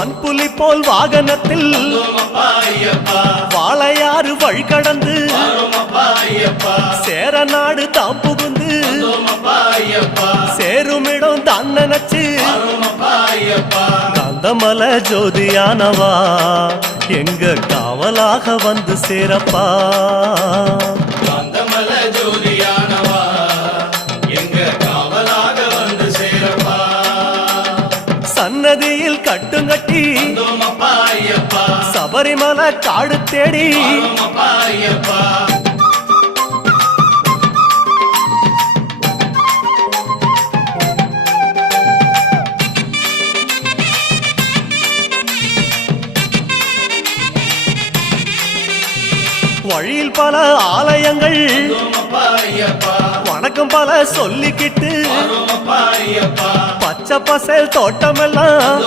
வன்புலி போல் வாகனத்தில் வாழையாறு வழி கடந்து சேர நாடு தாம் புகுந்து சேருமிடம் தான் நினைச்சு கந்தமல ஜோதியானவா எங்க காவலாக வந்து சேரப்பா. கந்தமல ஜோதியானவா எங்க காவலாக வந்து சேரப்பா. சன்னதியில் கட்டுங்கட்டி சபரிமலை காடு தேடி வழியில் பல ஆலயங்கள் வணக்கம் பல சொல்லிக்கிட்டு பச்சை பசேல் தோட்டமெல்லாம்